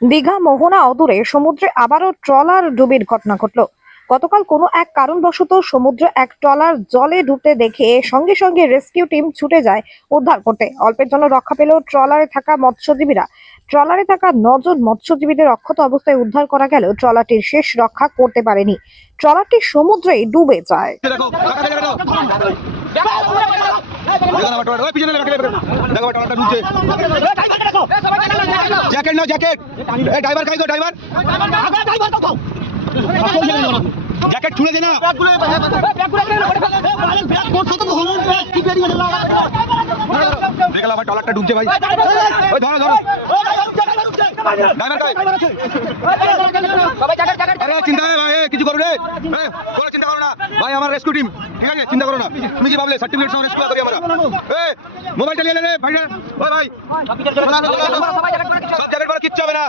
দীঘা মোহনা অদূরে সমুদ্রে আবারও ট্রলার ডুবির ঘটনা ঘটল। গতকাল কোনো এক কারণবশত সমুদ্রে এক ট্রলার জলে ডুবতে দেখে সঙ্গে সঙ্গে রেস্কিউ টিম ছুটে যায় উদ্ধার করতে। অল্পের জন্য রক্ষা পেল ট্রলারে থাকা মৎস্যজীবীরা ট্রলারে থাকা নজন মৎস্যজীবীদের অক্ষত অবস্থায় উদ্ধার করা গেলেও ট্রলারটির শেষ রক্ষা করতে পারেনি। ট্রলারটি সমুদ্রেই ডুবে যায়। দেখো টাকা দেখে দেখো দেখো না বাটোয়াটা ওই পিছনে দেখো দেখো বাটোয়াটা ঢুকছে জ্যাকেট নাও জ্যাকেট। এই ড্রাইভার কাই গো ড্রাইভার। জ্যাকেট ছুঁড়ে দে না। দেখলাম আমার টলারটা ঢুকছে ভাই। ওই ধরো ধরো। ভাই এ, কিছু করো রে। এ, চিন্তা করো না। ভাই আমার রেস্কিউ টিম ঠিক আছে চিন্তা করো না। তুমি কি ভাবলে সার্টিফিকেট সহ রেস্কিউ করি আমরা। মোবাইলটা নিয়ে নে রে ভাই সব জ্যাকেট পরে কিচ্ছু হবে না